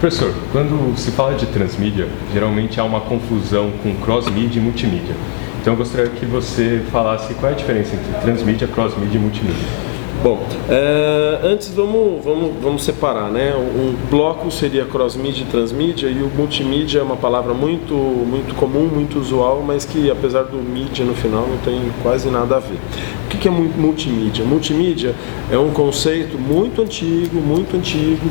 Professor, quando se fala de transmídia, geralmente há uma confusão com cross-mídia e multimídia. Então eu gostaria que você falasse qual é a diferença entre transmídia, cross-mídia e multimídia. Bom, antes vamos separar, né? Um bloco seria cross-mídia e transmídia, e o multimídia é uma palavra muito comum, muito usual, mas que apesar do mídia no final não tem quase nada a ver. O que é multimídia? Multimídia é um conceito muito antigo,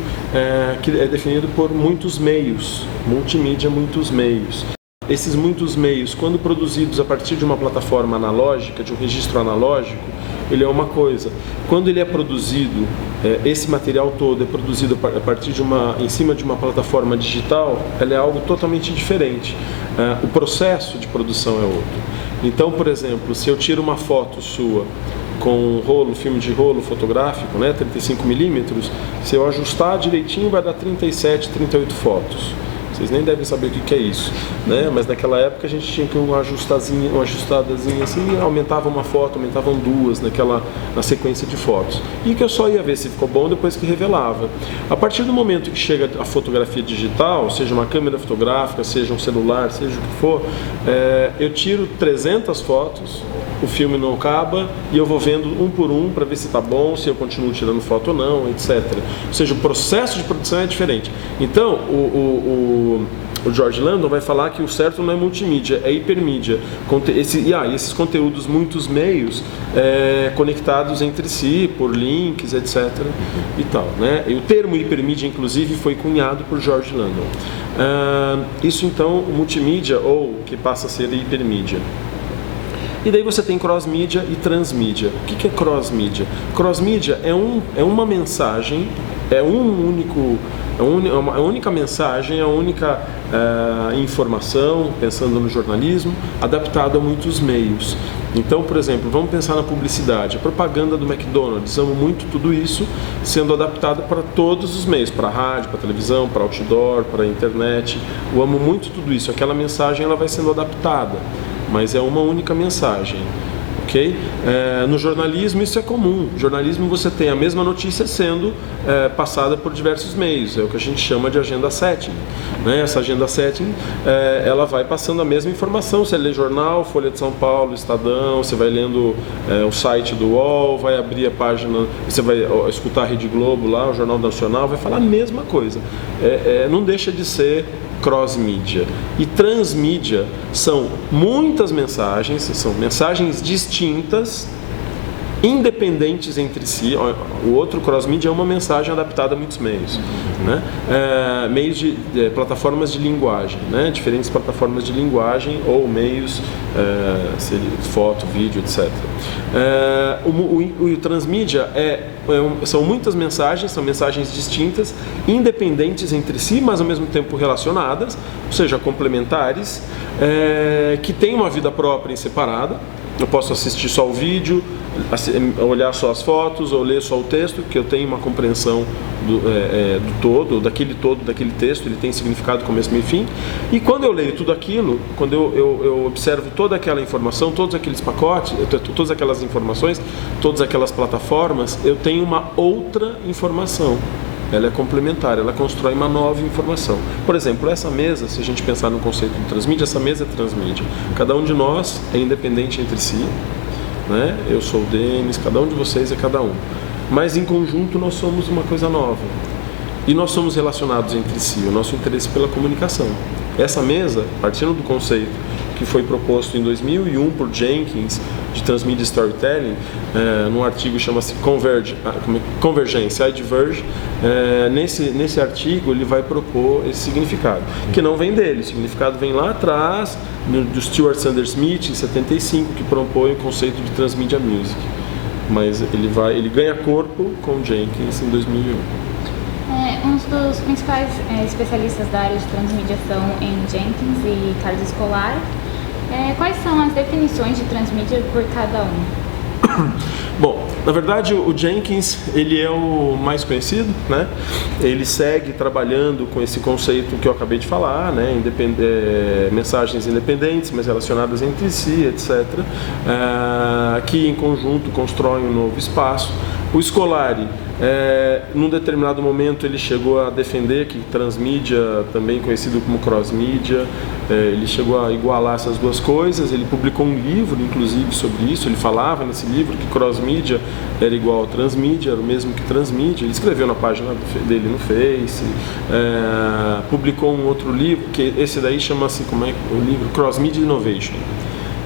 que é definido por muitos meios. Multimídia, muitos meios. Esses muitos meios, quando produzidos a partir de uma plataforma analógica, de um registro analógico, ele é uma coisa. Quando ele é produzido, esse material todo é produzido a partir em cima de uma plataforma digital, ela é algo totalmente diferente. O processo de produção é outro. Então, por exemplo, se eu tiro uma foto sua com filme de rolo fotográfico, né, 35mm, se eu ajustar direitinho vai dar 37, 38 fotos. Vocês nem devem saber o que é isso, né? Mas naquela época a gente tinha que uma ajustadazinha assim, aumentava uma foto, aumentavam duas na sequência de fotos. E que eu só ia ver se ficou bom depois que revelava. A partir do momento que chega a fotografia digital, seja uma câmera fotográfica, seja um celular, seja o que for, eu tiro 300 fotos, o filme não acaba e eu vou vendo um por um para ver se está bom, se eu continuo tirando foto ou não, etc. Ou seja, o processo de produção é diferente. Então, o George Landon vai falar que o certo não é multimídia, é hipermídia. Esses conteúdos, muitos meios conectados entre si, por links, etc. e tal, né? E o termo hipermídia, inclusive, foi cunhado por George Landon. Isso, então, o multimídia, ou que passa a ser hipermídia. E daí você tem cross-mídia e transmídia. O que é cross-mídia? Cross-mídia é uma mensagem, é a única mensagem, a única informação, pensando no jornalismo, adaptada a muitos meios. Então, por exemplo, vamos pensar na publicidade. A propaganda do McDonald's, amo muito tudo isso sendo adaptado para todos os meios, para a rádio, para a televisão, para outdoor, para a internet. Eu amo muito tudo isso. Aquela mensagem ela vai sendo adaptada, mas é uma única mensagem. Okay? No jornalismo isso é comum. No jornalismo você tem a mesma notícia sendo passada por diversos meios. É o que a gente chama de agenda setting, né? Essa agenda setting ela vai passando a mesma informação. Você lê jornal, Folha de São Paulo, Estadão, você vai lendo o site do UOL, vai abrir a página, você vai escutar a Rede Globo lá, o Jornal Nacional, vai falar a mesma coisa. Não deixa de ser cross-mídia. E transmídia são muitas mensagens, são mensagens distintas, independentes entre si. O outro cross-mídia é uma mensagem adaptada a muitos meios, né? Meios de plataformas de linguagem, né? Diferentes plataformas de linguagem ou meios, foto, vídeo, etc. O transmídia são muitas mensagens, são mensagens distintas, independentes entre si, mas ao mesmo tempo relacionadas, ou seja, complementares, que têm uma vida própria e separada. Eu posso assistir só o vídeo, olhar só as fotos ou ler só o texto, que eu tenho uma compreensão daquele texto, ele tem significado, começo, meio e fim. E quando eu leio tudo aquilo, quando eu observo toda aquela informação, todos aqueles pacotes, todas aquelas informações, todas aquelas plataformas, eu tenho uma outra informação. Ela é complementar, ela constrói uma nova informação. Por exemplo, essa mesa, se a gente pensar no conceito de transmídia, essa mesa é transmídia. Cada um de nós é independente entre si, né? Eu sou o Denis, cada um de vocês é cada um. Mas em conjunto nós somos uma coisa nova. E nós somos relacionados entre si, o nosso interesse pela comunicação. Essa mesa, partindo do conceito que foi proposto em 2001 por Jenkins, de Transmedia Storytelling, num artigo chama-se Convergência, I Diverge. Nesse artigo ele vai propor esse significado, que não vem dele, o significado vem lá atrás, do Stuart Sanders Smith, em 75, que propõe o conceito de Transmedia Music. Mas ele ganha corpo com Jenkins em 2001. Um dos principais especialistas da área de transmídia são em Jenkins e Carlos Escolar. Quais são as definições de transmídia por cada um? Bom, na verdade o Jenkins ele é o mais conhecido, né? Ele segue trabalhando com esse conceito que eu acabei de falar, né? Mensagens independentes, mas relacionadas entre si, etc. Que em conjunto constroem um novo espaço. O Scolari, num determinado momento, ele chegou a defender que transmídia, também conhecido como cross-mídia, ele chegou a igualar essas duas coisas. Ele publicou um livro, inclusive, sobre isso. Ele falava nesse livro que cross-mídia era igual ao transmídia, era o mesmo que transmídia. Ele escreveu na página dele no Face. Publicou um outro livro, que esse daí chama-se, como é o livro? Cross-Media Innovation,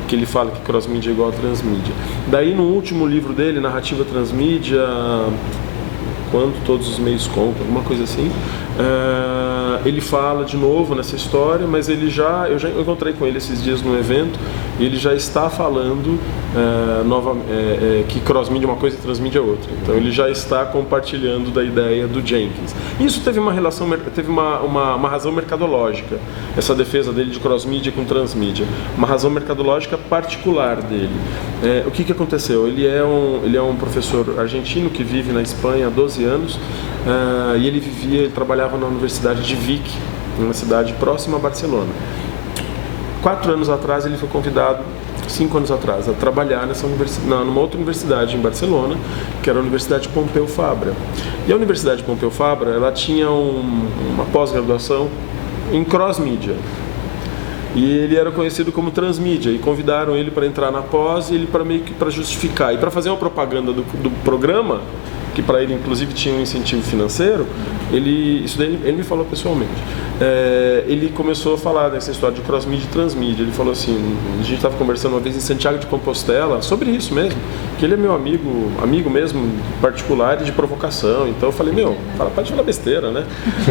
que ele fala que cross-mídia é igual a transmídia. Daí, no último livro dele, Narrativa Transmídia, Quando Todos os Meios Contam, alguma coisa assim, ele fala de novo nessa história, mas eu já encontrei com ele esses dias num evento, e ele já está falando que cross-mídia é uma coisa e transmídia é outra. Então ele já está compartilhando da ideia do Jenkins. Isso teve uma relação, teve uma razão mercadológica, essa defesa dele de cross-mídia com transmídia, uma razão mercadológica particular dele. O que aconteceu? Ele é um professor argentino que vive na Espanha há 12 anos, e ele trabalhava na Universidade de Vic, uma cidade próxima a Barcelona. 4 anos atrás ele foi convidado, 5 anos atrás, a trabalhar numa outra universidade em Barcelona, que era a Universidade Pompeu Fabra. E a Universidade Pompeu Fabra, ela tinha uma pós-graduação em cross-mídia. E ele era conhecido como transmídia, e convidaram ele para entrar na pós, e ele para justificar e para fazer uma propaganda do programa, que para ele inclusive tinha um incentivo financeiro. Isso daí ele me falou pessoalmente. Ele começou a falar dessa história de cross-mídia e transmídia. Ele falou assim, a gente estava conversando uma vez em Santiago de Compostela sobre isso mesmo, que ele é meu amigo mesmo, particular e de provocação. Então eu falei, pode falar besteira, né?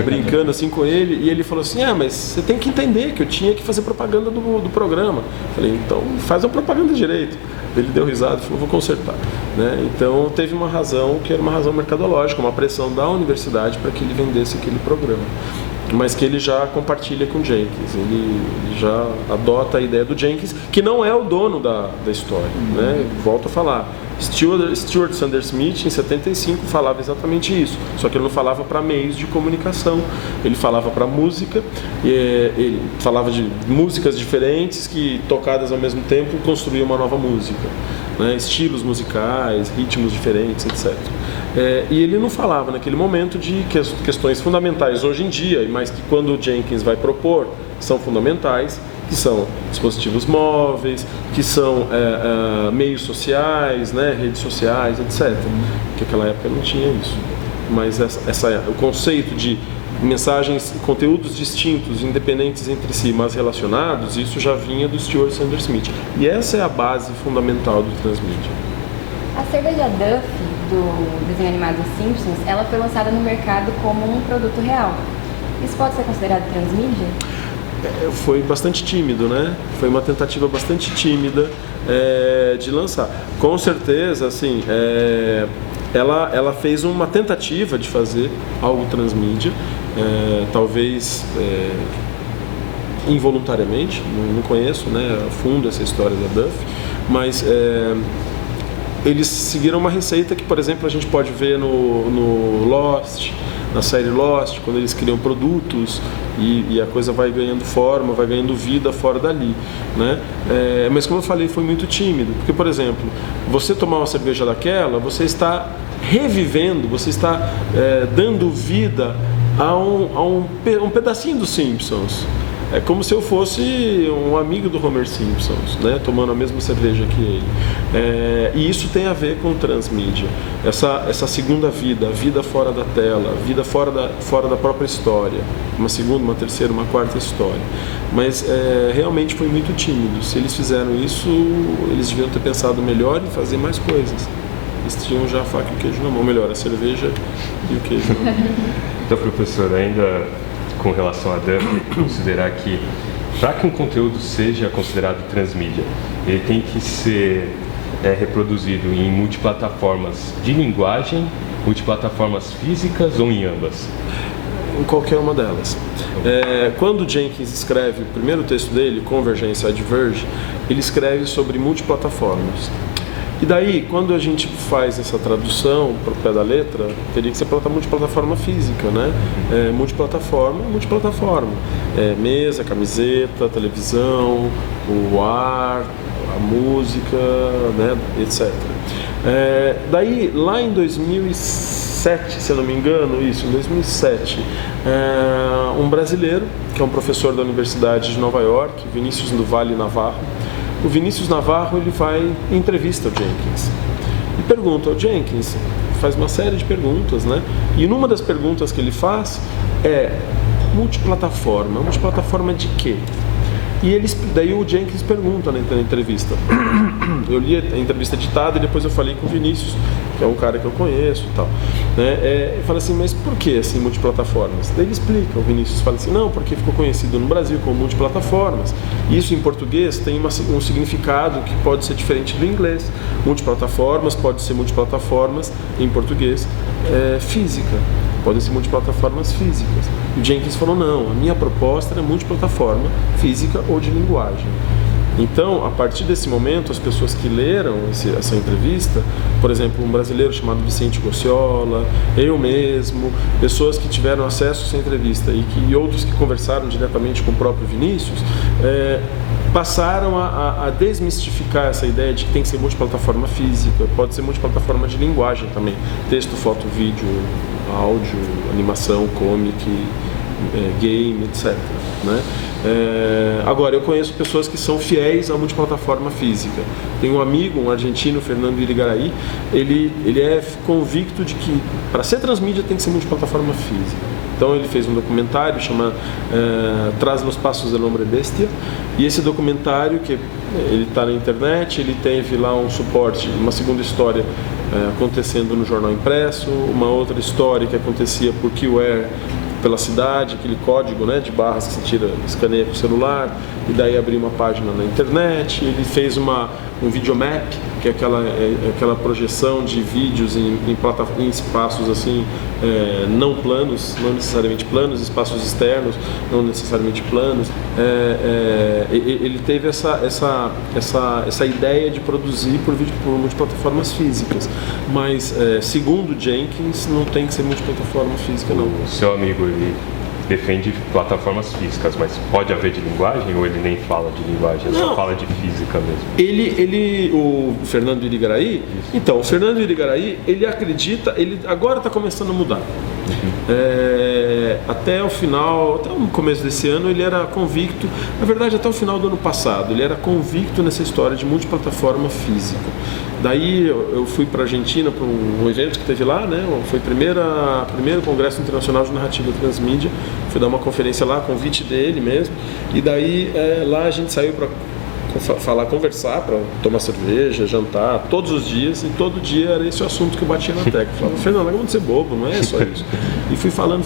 Brincando assim com ele, e ele falou assim, mas você tem que entender que eu tinha que fazer propaganda do programa. Eu falei, então faz a propaganda direito. Ele deu risada e falou, vou consertar. Né? Então teve uma razão que era uma razão mercadológica, uma pressão da universidade para que ele vendesse aquele programa. Mas que ele já compartilha com Jenkins, ele já adota a ideia do Jenkins, que não é o dono da história. Né? Volto a falar, Stuart Sanders Smith, em 75, falava exatamente isso, só que ele não falava para meios de comunicação, ele falava para música, ele falava de músicas diferentes que, tocadas ao mesmo tempo, construíam uma nova música, né? Estilos musicais, ritmos diferentes, etc. E ele não falava naquele momento de questões fundamentais hoje em dia, mas que quando o Jenkins vai propor, são fundamentais, que são dispositivos móveis, que são meios sociais, né, redes sociais, etc. Porque naquela época não tinha isso. Mas o conceito de mensagens, conteúdos distintos, independentes entre si, mas relacionados, isso já vinha do Stuart Sanders Smith. E essa é a base fundamental do transmídia. A cerveja Duff, do desenho animado Simpsons, ela foi lançada no mercado como um produto real. Isso pode ser considerado transmídia? Foi bastante tímido, né? Foi uma tentativa bastante tímida de lançar. Com certeza, assim, ela fez uma tentativa de fazer algo transmídia, talvez involuntariamente, não conheço, né, a fundo essa história da Duff, mas eles seguiram uma receita que, por exemplo, a gente pode ver no Lost, na série Lost, quando eles criam produtos e a coisa vai ganhando forma, vai ganhando vida fora dali, né? Mas como eu falei, foi muito tímido, porque, por exemplo, você tomar uma cerveja daquela, você está revivendo, você está dando vida a um pedacinho dos Simpsons. É como se eu fosse um amigo do Homer Simpson, né, tomando a mesma cerveja que ele. E isso tem a ver com transmídia. Essa segunda vida, a vida fora da tela, a vida fora da própria história. Uma segunda, uma terceira, uma quarta história. Mas realmente foi muito tímido. Se eles fizeram isso, eles deviam ter pensado melhor em fazer mais coisas. Eles tinham já a faca e o queijo na mão. Melhor, a cerveja e o queijo na mão. Então, professor, ainda com relação a Duff, considerar que para que um conteúdo seja considerado transmídia, ele tem que ser reproduzido em multiplataformas de linguagem, multiplataformas físicas ou em ambas? Em qualquer uma delas. Quando Jenkins escreve o primeiro texto dele, Convergence and Diverge, ele escreve sobre multiplataformas. E daí, quando a gente faz essa tradução para o pé da letra, teria que ser para multiplataforma física, né? Multiplataforma. Mesa, camiseta, televisão, o ar, a música, né? Etc. Daí, lá em 2007, se eu não me engano, em 2007, um brasileiro, que é um professor da Universidade de Nova York, Vinícius do Vale Navarro, o Vinícius Navarro, ele vai e entrevista o Jenkins. E pergunta ao Jenkins, faz uma série de perguntas, né? E numa das perguntas que ele faz é multiplataforma. Multiplataforma de quê? E daí o Jenkins pergunta na entrevista. Eu li a entrevista editada e depois eu falei com o Vinícius, que é um cara que eu conheço e tal. E fala assim, mas por que assim multiplataformas? Daí ele explica, o Vinícius fala assim, não, porque ficou conhecido no Brasil como multiplataformas. Isso em português tem um significado que pode ser diferente do inglês. Multiplataformas pode ser multiplataformas em português física. Podem ser multiplataformas físicas. E o Jenkins falou, não, a minha proposta é multiplataforma física ou de linguagem. Então, a partir desse momento, as pessoas que leram essa entrevista, por exemplo, um brasileiro chamado Vicente Gocciola, eu mesmo, pessoas que tiveram acesso a essa entrevista e outros que conversaram diretamente com o próprio Vinícius, passaram a desmistificar essa ideia de que tem que ser multiplataforma física, pode ser multiplataforma de linguagem também, texto, foto, vídeo, áudio, animação, comic, game, etc. Né? Agora, eu conheço pessoas que são fiéis à multiplataforma física. Tem um amigo, um argentino, Fernando Irigaray, ele é convicto de que para ser transmídia tem que ser multiplataforma física. Então ele fez um documentário chamado Tras los Passos del Hombre Bestia, e esse documentário, que ele está na internet, ele teve lá um suporte, uma segunda história acontecendo no jornal impresso, uma outra história que acontecia por keyware pela cidade, aquele código, né, de barras que você escaneia com o celular, e daí abrir uma página na internet. Ele fez um videomap, que é aquela projeção de vídeos em espaços assim, não planos, não necessariamente planos, espaços externos, não necessariamente planos. Ele teve essa ideia de produzir por multiplataformas físicas, mas segundo Jenkins não tem que ser multiplataforma física, não. O seu amigo, ele defende plataformas físicas, mas pode haver de linguagem ou ele nem fala de linguagem, ele só fala de física mesmo? O Fernando Irigaray, então, o Fernando Irigaray, ele acredita, ele agora está começando a mudar. Até o começo desse ano, ele era convicto, na verdade até o final do ano passado, ele era convicto nessa história de multiplataforma física. Daí eu fui para a Argentina para um evento que teve lá, né? Foi o primeiro Congresso Internacional de Narrativa Transmídia. Fui dar uma conferência lá, convite dele mesmo. E daí lá a gente saiu para conversar, para tomar cerveja, jantar, todos os dias. E todo dia era esse o assunto que eu batia na tecla. Falava, Fernando, não é ser bobo, não é só isso. E fui falando.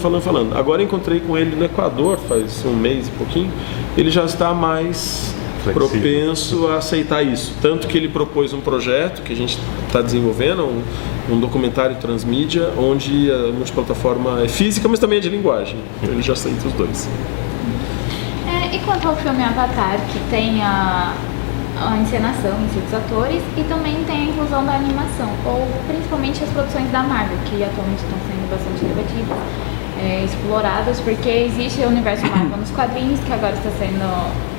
Agora encontrei com ele no Equador, faz um mês e pouquinho. Ele já está mais propenso a aceitar isso. Tanto que ele propôs um projeto que a gente está desenvolvendo, um documentário transmídia, onde a multiplataforma é física, mas também é de linguagem. Ele já aceita os dois. E quanto ao filme Avatar, que tem a encenação em si dos atores e também tem a inclusão da animação, ou principalmente as produções da Marvel, que atualmente estão sendo bastante debatidas, exploradas, porque existe o universo Marvel nos quadrinhos, que agora está sendo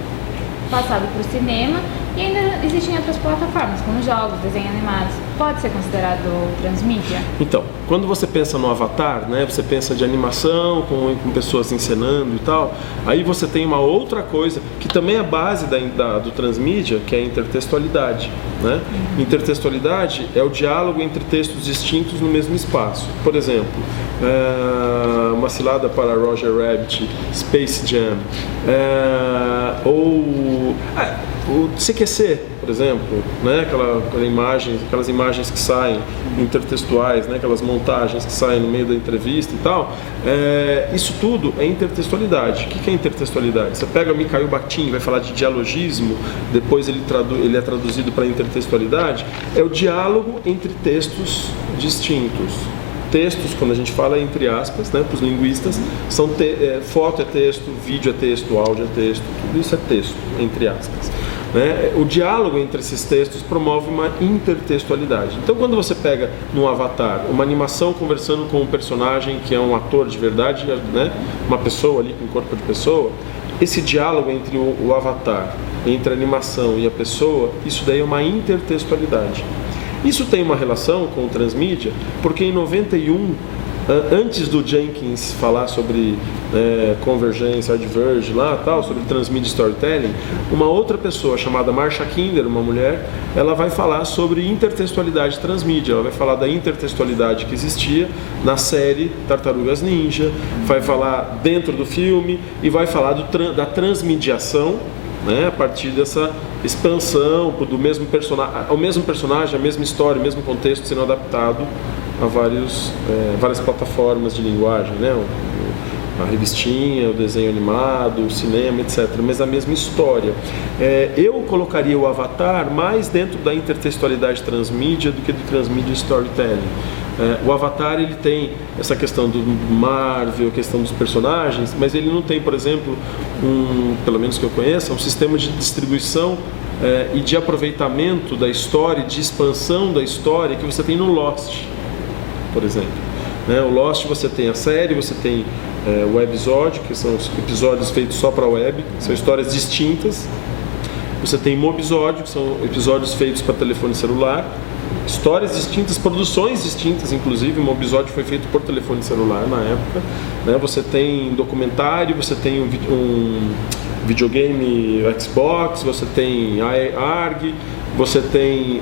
passado para o cinema, e ainda existem outras plataformas, como jogos, desenhos animados. Pode ser considerado transmídia? Então, quando você pensa no Avatar, né, você pensa de animação, com pessoas encenando e tal, aí você tem uma outra coisa, que também é a base do transmídia, que é a intertextualidade. Né? Intertextualidade é o diálogo entre textos distintos no mesmo espaço. Por exemplo, Uma Cilada para Roger Rabbit, Space Jam, ou o CQC, por exemplo, né? Aquelas imagens que saem intertextuais, né? Aquelas montagens que saem no meio da entrevista e tal, isso tudo é intertextualidade. O que é intertextualidade? Você pega o Mikhail Bakhtin, vai falar de dialogismo, depois ele é traduzido para intertextualidade, é o diálogo entre textos distintos. Textos, quando a gente fala entre aspas, né, para os linguistas, são foto é texto, vídeo é texto, áudio é texto, tudo isso é texto, entre aspas. Né? O diálogo entre esses textos promove uma intertextualidade. Então, quando você pega no Avatar uma animação conversando com um personagem que é um ator de verdade, né, uma pessoa ali com corpo de pessoa, esse diálogo entre o Avatar, entre a animação e a pessoa, isso daí é uma intertextualidade. Isso tem uma relação com o transmídia, porque em 91, antes do Jenkins falar sobre convergência, Adverge lá, tal, sobre transmídia storytelling, uma outra pessoa chamada Marsha Kinder, uma mulher, ela vai falar sobre intertextualidade transmídia. Ela vai falar da intertextualidade que existia na série Tartarugas Ninja, vai falar dentro do filme e vai falar da transmediação, né, a partir dessa expansão do mesmo personagem, a mesma história, o mesmo contexto sendo adaptado a várias plataformas de linguagem, né? A revistinha, o desenho animado, o cinema, etc. Mas a mesma história. Eu colocaria o Avatar mais dentro da intertextualidade transmídia do que do transmídia storytelling. O Avatar ele tem essa questão do Marvel, a questão dos personagens, mas ele não tem, por exemplo, pelo menos que eu conheça, um sistema de distribuição e de aproveitamento da história, de expansão da história que você tem no Lost, por exemplo. O Lost você tem a série, você tem o webisódio, que são os episódios feitos só para a web, são histórias distintas. Você tem mobisódio, que são episódios feitos para telefone celular, histórias distintas, produções distintas, inclusive. O mobisódio foi feito por telefone celular na época. Você tem documentário, você tem um videogame Xbox, você tem ARG, você tem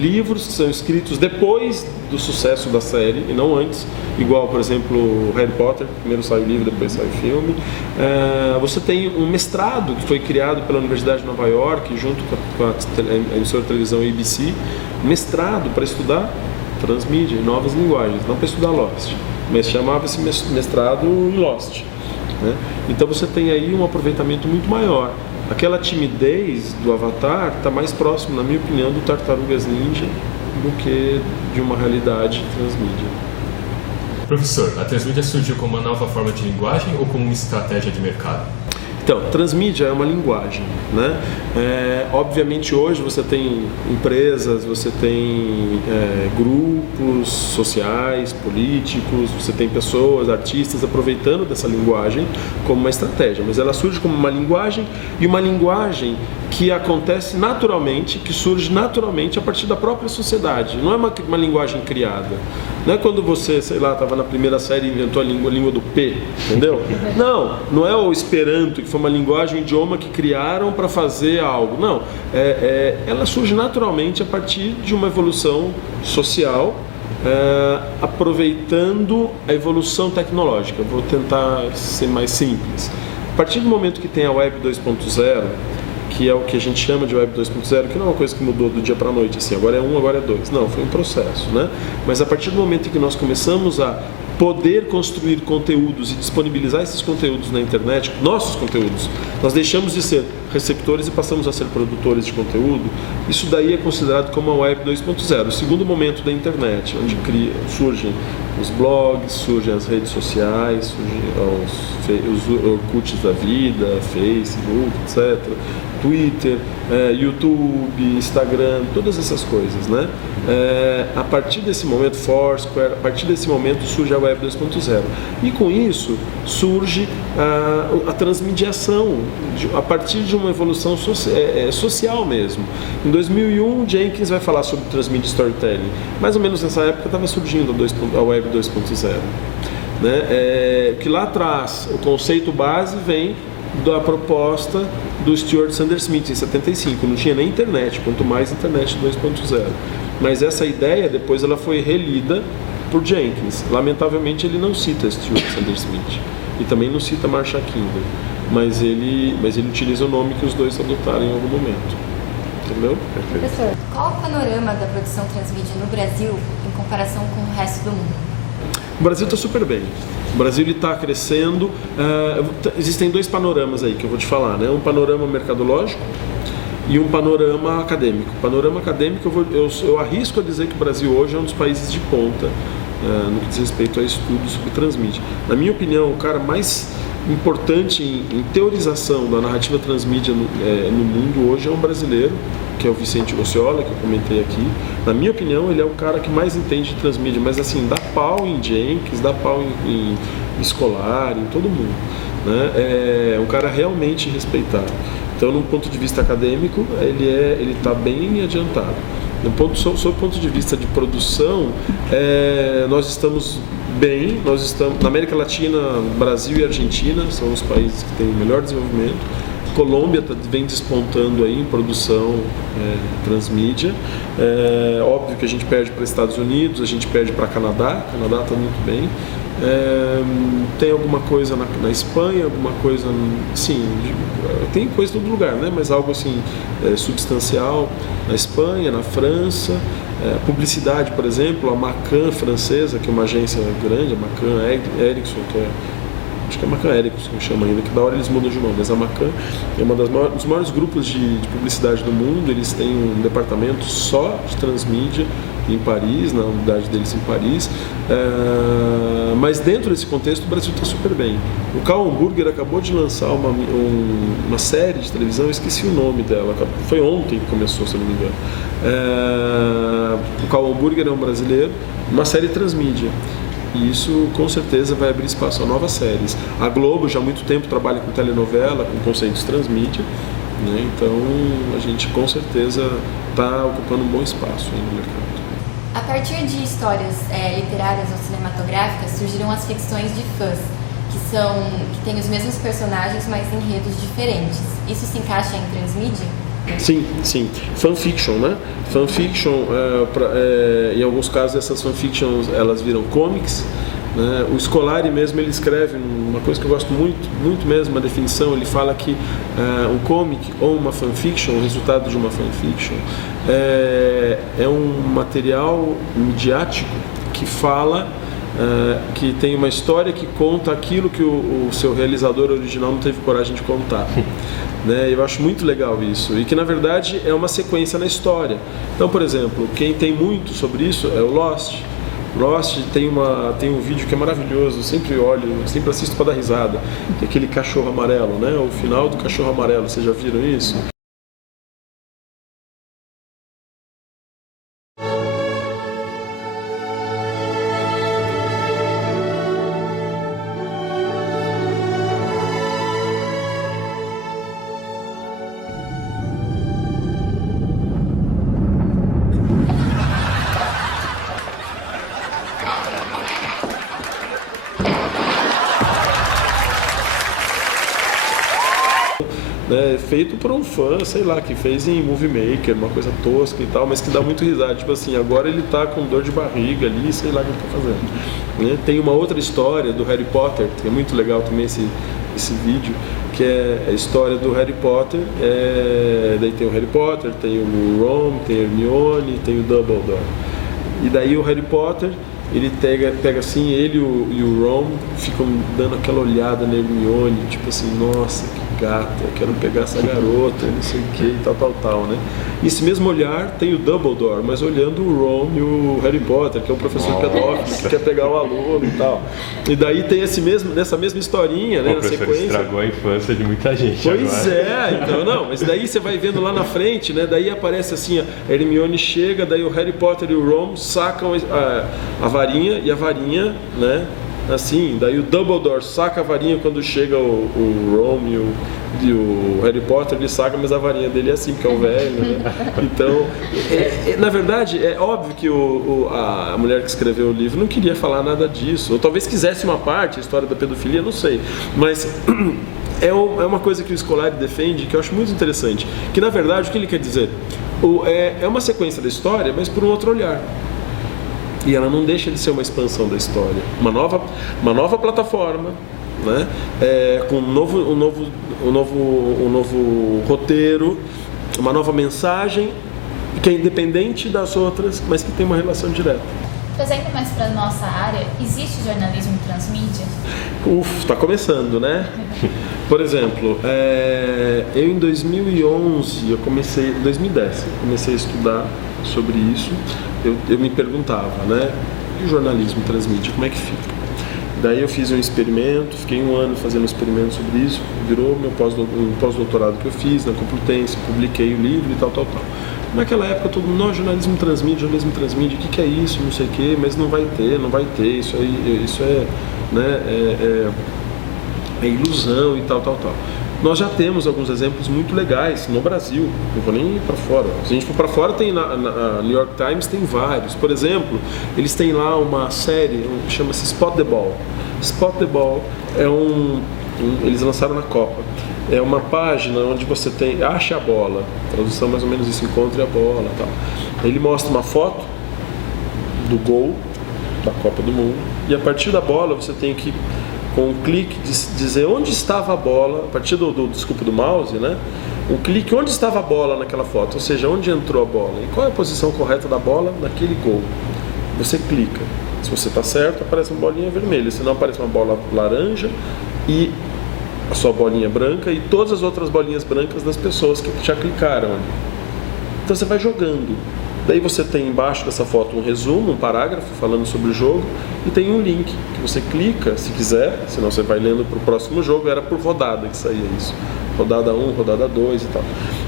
livros que são escritos depois do sucesso da série e não antes, igual, por exemplo, Harry Potter, primeiro sai o livro, depois sai o filme. Você tem um mestrado que foi criado pela Universidade de Nova York, junto com a emissora de televisão ABC, mestrado para estudar transmídia e novas linguagens, não para estudar Lost, mas chamava-se mestrado em Lost. Então você tem aí um aproveitamento muito maior. Aquela timidez do Avatar está mais próximo, na minha opinião, do Tartarugas Ninja do que de uma realidade transmídia. Professor, a transmídia surgiu como uma nova forma de linguagem ou como uma estratégia de mercado? Então, transmídia é uma linguagem, né? Obviamente hoje você tem empresas, você tem grupos sociais, políticos, você tem pessoas, artistas aproveitando dessa linguagem como uma estratégia, mas ela surge como uma linguagem e uma linguagem que acontece naturalmente, que surge naturalmente a partir da própria sociedade, não é uma linguagem criada. Não é quando você, sei lá, estava na primeira série e inventou a língua do P, entendeu? Não é o Esperanto, que foi uma linguagem, um idioma que criaram para fazer algo. Não, ela surge naturalmente a partir de uma evolução social, aproveitando a evolução tecnológica. Vou tentar ser mais simples. A partir do momento que tem a Web 2.0, que é o que a gente chama de Web 2.0, que não é uma coisa que mudou do dia para a noite, assim, agora é 1, agora é 2. Não, foi um processo, né? Mas a partir do momento em que nós começamos a poder construir conteúdos e disponibilizar esses conteúdos na internet, nossos conteúdos, nós deixamos de ser receptores e passamos a ser produtores de conteúdo. Isso daí é considerado como a Web 2.0, o segundo momento da internet, onde surgem os blogs, surgem as redes sociais, surgem os Orkuts da vida, Facebook, etc., Twitter, YouTube, Instagram, todas essas coisas, né? A partir desse momento, Foursquare, a partir desse momento surge a Web 2.0. E com isso surge a transmediação, a partir de uma evolução social mesmo. Em 2001, Jenkins vai falar sobre transmídia storytelling. Mais ou menos nessa época estava surgindo a Web 2.0. Né? Que lá atrás, o conceito base vem da proposta do Stuart Sanders Smith em 75. Não tinha nem internet, quanto mais internet 2.0. Mas essa ideia depois ela foi relida por Jenkins. Lamentavelmente ele não cita Stuart Sanders Smith e também não cita Marsha Kinder, mas ele utiliza o nome que os dois adotaram em algum momento. Entendeu? Professor, qual o panorama da produção transmídia no Brasil em comparação com o resto do mundo? O Brasil está super bem. O Brasil está crescendo. Existem dois panoramas aí que eu vou te falar, né? Um panorama mercadológico e um panorama acadêmico. O panorama acadêmico, eu arrisco a dizer que o Brasil hoje é um dos países de ponta no que diz respeito a estudos sobre transmídia. Na minha opinião, o cara mais importante em teorização da narrativa transmídia no mundo hoje é um brasileiro, que é o Vicente Ossiola, que eu comentei aqui. Na minha opinião, ele é o cara que mais entende de transmídia, mas assim, dá pau em Jenkins, dá pau em Escolar, em todo mundo, né? É um cara realmente respeitado. Então, no ponto de vista acadêmico, ele está bem adiantado. Sob o ponto de vista de produção, nós estamos bem, na América Latina, Brasil e Argentina são os países que têm o melhor desenvolvimento. Colômbia vem despontando aí em produção transmídia. Óbvio que a gente perde para Estados Unidos, a gente perde para Canadá. O Canadá está muito bem. Tem alguma coisa na Espanha, alguma coisa, sim, tem coisa em todo lugar, né? Mas algo assim substancial na Espanha, na França. Publicidade, por exemplo, a Macan francesa, que é uma agência grande, a Macan Ericsson, acho que é a Macan Ericsson que chama ainda, que da hora eles mudam de nome, mas a Macan é um dos maiores grupos de publicidade do mundo. Eles têm um departamento só de transmídia em Paris, na unidade deles em Paris, mas dentro desse contexto o Brasil está super bem. O Karl Hamburger acabou de lançar uma série de televisão, eu esqueci o nome dela, foi ontem que começou, se eu não me engano. O Karl Hamburger é um brasileiro, uma série transmídia. E isso com certeza vai abrir espaço a novas séries. A Globo já há muito tempo trabalha com telenovela, com conceitos transmídia, né? Então a gente com certeza está ocupando um bom espaço aí no mercado. A partir de histórias literárias ou cinematográficas surgiram as ficções de fãs, que têm os mesmos personagens, mas enredos diferentes. Isso se encaixa em transmídia? Sim. Fanfiction, né? Fanfiction, em alguns casos essas fanfictions elas viram comics, né? O Scolari mesmo, ele escreve uma coisa que eu gosto muito mesmo, uma definição. Ele fala que um comic ou uma fanfiction, o resultado de uma fanfiction, é um material midiático que fala, que tem uma história que conta aquilo que o seu realizador original não teve coragem de contar. Né? Eu acho muito legal isso, e que na verdade é uma sequência na história. Então, por exemplo, quem tem muito sobre isso é o Lost. Lost tem um vídeo que é maravilhoso, eu sempre olho, sempre assisto para dar risada, que é aquele cachorro amarelo, né? O final do cachorro amarelo, vocês já viram isso? Feito por um fã, sei lá, que fez em Movie Maker, uma coisa tosca e tal, mas que dá muito risada. Tipo assim, agora ele tá com dor de barriga ali, sei lá o que ele tá fazendo. Né? Tem uma outra história do Harry Potter, que é muito legal também esse vídeo, que é a história do Harry Potter. Daí tem o Harry Potter, tem o Ron, tem a Hermione, tem o Dumbledore. E daí o Harry Potter, ele pega assim, ele e o Ron ficam dando aquela olhada na Hermione, tipo assim, nossa, que gata, eu quero pegar essa garota, não sei o que, e tal, né? E esse mesmo olhar tem o Dumbledore, mas olhando o Ron e o Harry Potter, que é um professor pedófilo que quer pegar o aluno e tal. E daí tem nessa mesma historinha, né, na sequência. O professor estragou a infância de muita gente. Pois agora. Então não, mas daí você vai vendo lá na frente, né, daí aparece assim, a Hermione chega, daí o Harry Potter e o Ron sacam a varinha, e a varinha, né, assim, daí o Dumbledore saca a varinha quando chega o Ron e o Harry Potter, ele saca, mas a varinha dele é assim, porque é o velho, né? Então, na verdade, é óbvio que a mulher que escreveu o livro não queria falar nada disso, ou talvez quisesse uma parte, a história da pedofilia, não sei, mas é uma coisa que o Scolari defende, que eu acho muito interessante, que na verdade, o que ele quer dizer? É uma sequência da história, mas por um outro olhar. E ela não deixa de ser uma expansão da história, uma nova plataforma, né? Com um novo roteiro, uma nova mensagem que é independente das outras, mas que tem uma relação direta. Trazendo mais para a nossa área, existe jornalismo transmídia? Está começando, né? Por exemplo, eu em 2011, em 2010, eu comecei a estudar sobre isso. Eu me perguntava, né? E o jornalismo transmídia, como é que fica? Daí eu fiz um experimento, fiquei 1 ano fazendo um experimento sobre isso, virou meu pós-doutorado que eu fiz na Complutense, publiquei o livro e tal. Naquela época todo mundo, jornalismo transmídia, o que é isso, não sei o quê, mas não vai ter, isso é, né, é ilusão e tal. Nós já temos alguns exemplos muito legais no Brasil, não vou nem ir para fora. Se a gente for para fora, tem na New York Times tem vários. Por exemplo, eles têm lá uma série, chama-se Spot the Ball. Spot the Ball é eles lançaram na Copa. É uma página onde você tem acha a bola, tradução mais ou menos isso, encontre a bola, tal. Ele mostra uma foto do gol da Copa do Mundo e a partir da bola você tem que, com um clique, dizer onde estava a bola, a partir do mouse, né? Um clique, onde estava a bola naquela foto, ou seja, onde entrou a bola e qual é a posição correta da bola naquele gol. Você clica, se você está certo, aparece uma bolinha vermelha, se não aparece uma bola laranja e a sua bolinha branca e todas as outras bolinhas brancas das pessoas que já clicaram ali. Então você vai jogando. Daí você tem embaixo dessa foto um resumo, um parágrafo falando sobre o jogo e tem um link que você clica se quiser, senão você vai lendo para o próximo jogo, era por rodada que saía isso. Rodada 1, rodada 2 e tal.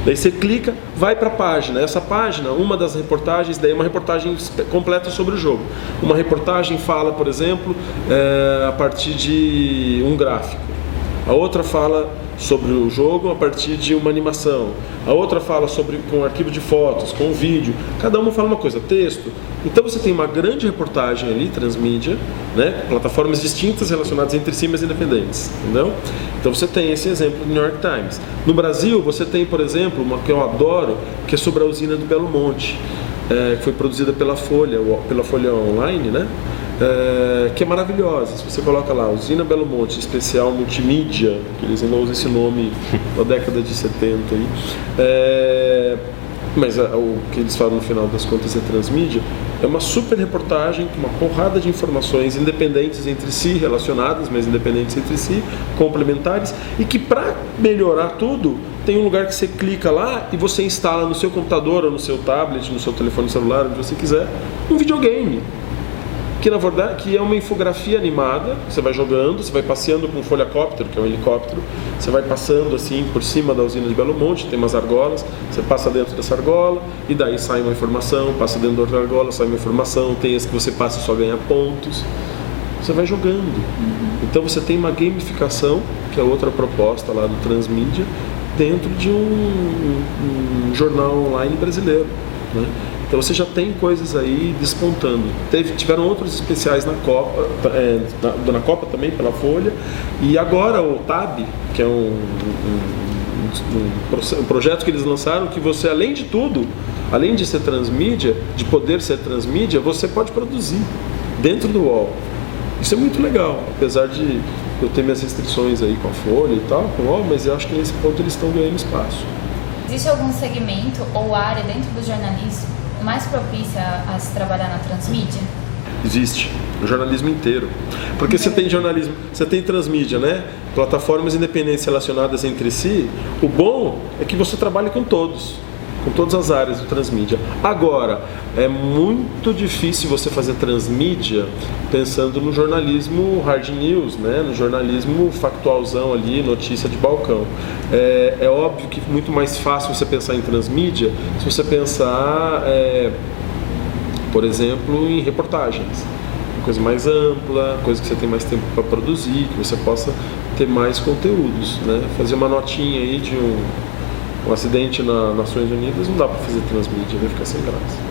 Daí você clica, vai para a página. Essa página, uma das reportagens, daí é uma reportagem completa sobre o jogo. Uma reportagem fala, por exemplo, a partir de um gráfico. A outra fala sobre o jogo a partir de uma animação. A outra fala com arquivo de fotos, com vídeo. Cada uma fala uma coisa, texto. Então você tem uma grande reportagem ali, transmídia, né? Plataformas distintas relacionadas entre si, mas independentes. Entendeu? Então você tem esse exemplo do New York Times. No Brasil, você tem, por exemplo, uma que eu adoro, que é sobre a usina do Belo Monte, que foi produzida pela Folha Online, né? Que é maravilhosa. Se você coloca lá, Usina Belo Monte, especial multimídia, que eles ainda usam esse nome na década de 70 aí. Mas o que eles falam no final das contas é transmídia. É uma super reportagem com uma porrada de informações independentes entre si, relacionadas, mas independentes entre si, complementares, e que para melhorar tudo, tem um lugar que você clica lá e você instala no seu computador, ou no seu tablet, no seu telefone celular, onde você quiser, um videogame. Que na verdade é uma infografia animada, você vai jogando, você vai passeando com um folhacóptero, que é um helicóptero, você vai passando assim por cima da usina de Belo Monte, tem umas argolas, você passa dentro dessa argola e daí sai uma informação, passa dentro da outra argola, sai uma informação, tem as que você passa e só ganha pontos, você vai jogando. Então você tem uma gamificação, que é outra proposta lá do Transmídia, dentro de um jornal online brasileiro, né? Então você já tem coisas aí despontando. Tiveram outros especiais na Copa, na Copa também, pela Folha. E agora o TAB, que é um projeto que eles lançaram, que você, além de tudo, além de ser transmídia, de poder ser transmídia, você pode produzir dentro do UOL. Isso é muito legal, apesar de eu ter minhas restrições aí com a Folha e tal, com o UOL, mas eu acho que nesse ponto eles estão ganhando espaço. Existe algum segmento ou área dentro do jornalismo mais propícia a se trabalhar na transmídia? Existe, o jornalismo inteiro. Porque você tem jornalismo, você tem transmídia, né? Plataformas independentes relacionadas entre si. O bom é que você trabalha com todas as áreas do transmídia. Agora, é muito difícil você fazer transmídia pensando no jornalismo hard news, né? No jornalismo factualzão ali, notícia de balcão. É óbvio que é muito mais fácil você pensar em transmídia se você pensar, por exemplo, em reportagens. Uma coisa mais ampla, coisa que você tem mais tempo para produzir, que você possa ter mais conteúdos, né? Fazer uma notinha aí de um acidente nas Nações Unidas não dá para fazer transmídia, vai ficar sem graça.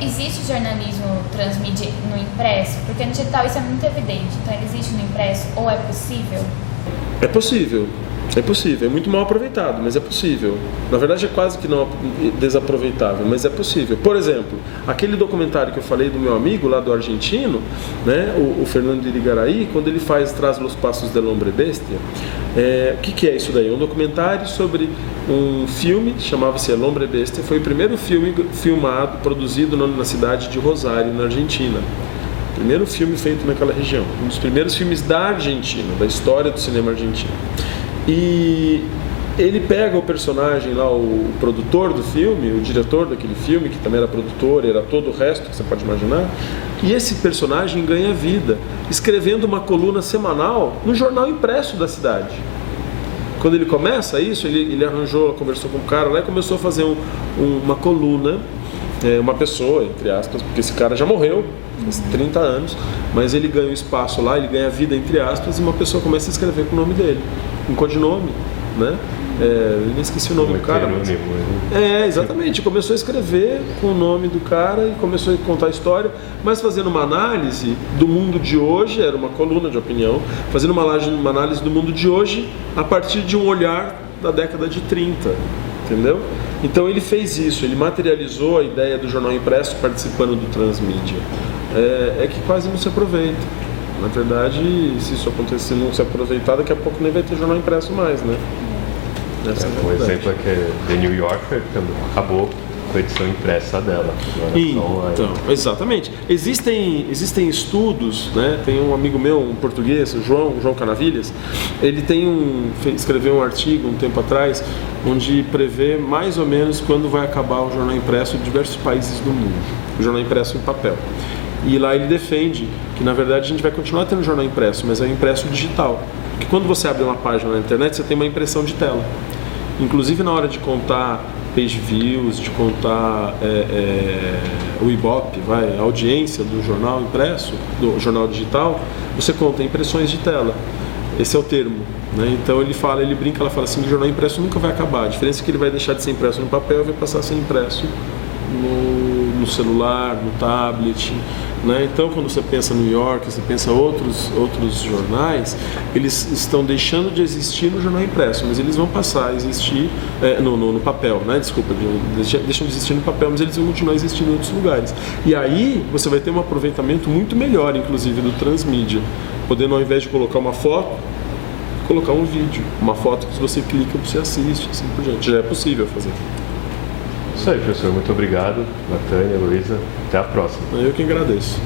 Existe jornalismo transmídia no impresso? Porque no digital isso é muito evidente. Então ele existe no impresso ou é possível? É possível. É muito mal aproveitado, mas é possível. Na verdade é quase que não desaproveitável, mas é possível. Por exemplo, aquele documentário que eu falei do meu amigo lá do argentino, né, o Fernando Irigaraí, quando ele traz Los Passos del Hombre Bestia, o que é isso daí? Um documentário sobre um filme, chamava-se El Hombre Bestia, foi o primeiro filme filmado, produzido na cidade de Rosário, na Argentina. Primeiro filme feito naquela região, um dos primeiros filmes da Argentina, da história do cinema argentino. E ele pega o personagem lá, o produtor do filme, o diretor daquele filme, que também era produtor, era todo o resto que você pode imaginar, e esse personagem ganha vida escrevendo uma coluna semanal no jornal impresso da cidade. Quando ele começa isso, ele conversou com o cara lá e começou a fazer uma coluna, uma pessoa, entre aspas, porque esse cara já morreu, faz 30 anos, mas ele ganha um espaço lá, ele ganha vida, entre aspas, e uma pessoa começa a escrever com o nome dele, um codinome, né? Eu esqueci o nome do cara. Exatamente. Começou a escrever com o nome do cara e começou a contar a história, mas fazendo uma análise do mundo de hoje, era uma coluna de opinião, fazendo uma análise do mundo de hoje a partir de um olhar da década de 30, entendeu? Então ele fez isso, ele materializou a ideia do jornal impresso participando do Transmídia. É que quase não se aproveita. Na verdade, se isso acontecer não se aproveitar, daqui a pouco nem vai ter jornal impresso mais, né? Um exemplo é que The New Yorker acabou com a edição impressa dela. Então, exatamente. Existem estudos, né? Tem um amigo meu, um português, o João Canavilhas, ele escreveu um artigo um tempo atrás, onde prevê mais ou menos quando vai acabar o jornal impresso em diversos países do mundo, o jornal impresso em papel. E lá ele defende que, na verdade, a gente vai continuar tendo jornal impresso, mas é impresso digital. Porque quando você abre uma página na internet, você tem uma impressão de tela. Inclusive, na hora de contar page views, de contar o Ibope, a audiência do jornal impresso, do jornal digital, você conta impressões de tela. Esse é o termo, né? Então ele brinca, ela fala assim, que o jornal impresso nunca vai acabar. A diferença é que ele vai deixar de ser impresso no papel e vai passar a ser impresso no celular, no tablet, né? Então, quando você pensa no New York, você pensa outros jornais, eles estão deixando de existir no jornal impresso, mas eles vão passar a existir no papel, né? Desculpa, deixam de existir no papel, mas eles vão continuar existindo em outros lugares. E aí você vai ter um aproveitamento muito melhor, inclusive, do transmídia, podendo, ao invés de colocar uma foto, colocar um vídeo, uma foto que se você clica você assiste, assim por diante. Já é possível fazer. Isso aí, professor. Muito obrigado, Natânia, Luísa. Até a próxima. Eu que agradeço.